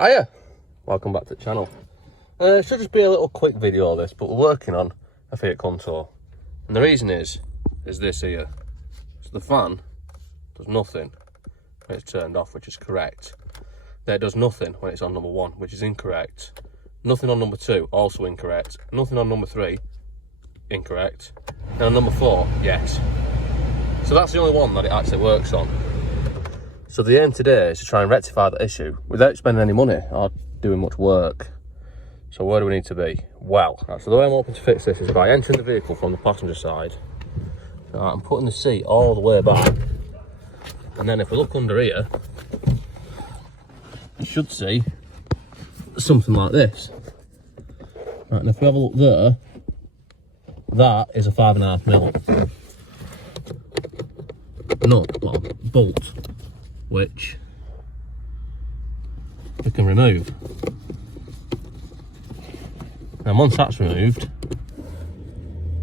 Hiya, welcome back to the channel. Should just be a little quick video of this, but we're working on a Fiat Punto, and the reason is this here. So the fan does nothing when it's turned off, which is correct. Then it does nothing when it's on number 1, which is incorrect. Nothing on number 2, also incorrect. Nothing on number 3, incorrect. And on number 4, yes. So that's the only one that it actually works on. So the aim today is to try and rectify the issue without spending any money or doing much work. So where do we need to be? Well, so the way I'm hoping to fix this is by entering the vehicle from the passenger side. I'm putting the seat all the way back. And then if we look under here, you should see something like this. Right, and if we have a look there, that is a 5.5mm bolt, which we can remove. And once that's removed,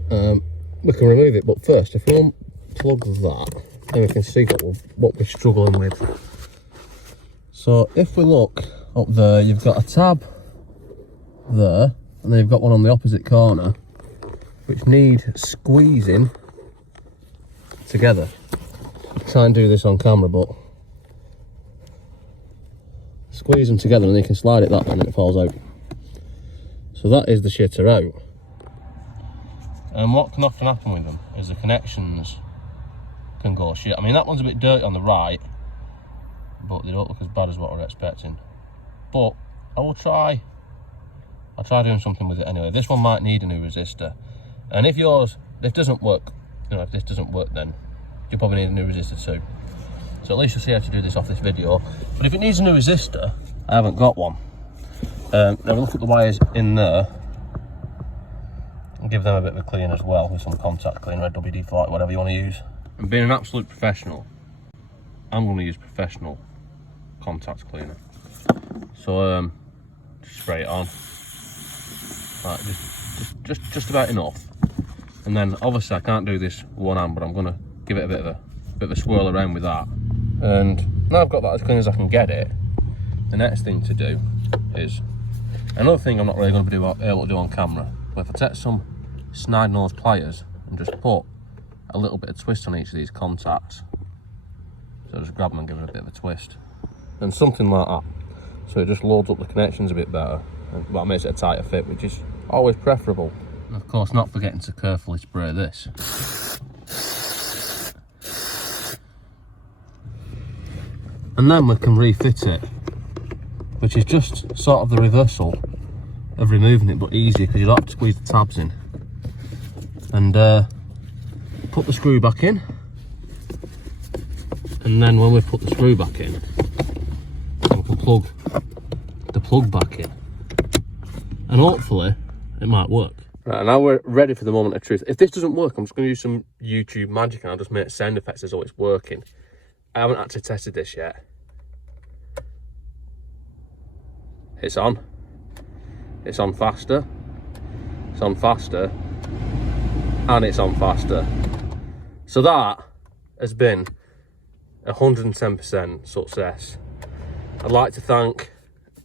we can remove it, but first if we unplug that, then we can see what we're struggling with. So if we look up there, you've got a tab there, and then you've got one on the opposite corner, which need squeezing together. Try and do this on camera, but squeeze them together and you can slide it that way and then it falls out. So that is the shitter out. And what can often happen with them is the connections can go shit. I mean, that one's a bit dirty on the right, but they don't look as bad as what we're expecting. But I'll try doing something with it anyway. This one might need a new resistor. And if this doesn't work, if this doesn't work, then you probably need a new resistor too. So at least you'll see how to do this off this video. But if it needs a new resistor, I haven't got one. Now we'll look at the wires in there and give them a bit of a clean as well with some contact clean, red WD-40, whatever you want to use. And being an absolute professional, I'm going to use professional contact cleaner. So just spray it on. Right, just about enough. And then obviously I can't do this with one hand, but I'm going to give it a bit of a swirl around with that. And now I've got that as clean as I can get it, the next thing to do is another thing I'm not really going to be able to do on camera. But if I take some snide nose pliers and just put a little bit of twist on each of these contacts, so just grab them and give it a bit of a twist, and something like that, so it just loads up the connections a bit better, and that makes it a tighter fit, which is always preferable. And of course, not forgetting to carefully spray this. And then we can refit it, which is just sort of the reversal of removing it, but easier because you don't have to squeeze the tabs in. And put the screw back in, and then when we've put the screw back in, we can plug the plug back in, and hopefully it might work. Right, now we're ready for the moment of truth. If this doesn't work, I'm just going to use some YouTube magic and I'll just make sound effects as though it's working. I haven't actually tested this yet. It's on. It's on faster. It's on faster. And it's on faster. So that has been 110% success. I'd like to thank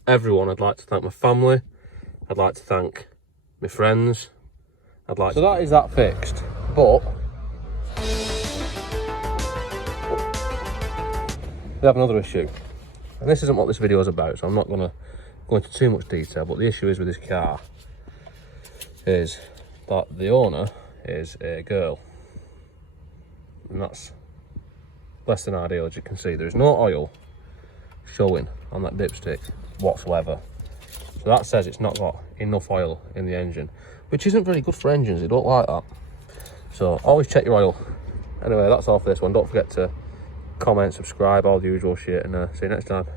everyone. I'd like to thank my family. I'd like to thank my friends. So that is that fixed. But we have another issue, and this isn't what this video is about, so I'm not going to go into too much detail, but the issue is with this car is that the owner is a girl, and that's less than ideal. As you can see, there's no oil showing on that dipstick whatsoever, so that says it's not got enough oil in the engine, which isn't very good for engines. They don't like that, so always check your oil. Anyway, that's all for this one. Don't forget to comment, subscribe, all the usual shit, and see you next time.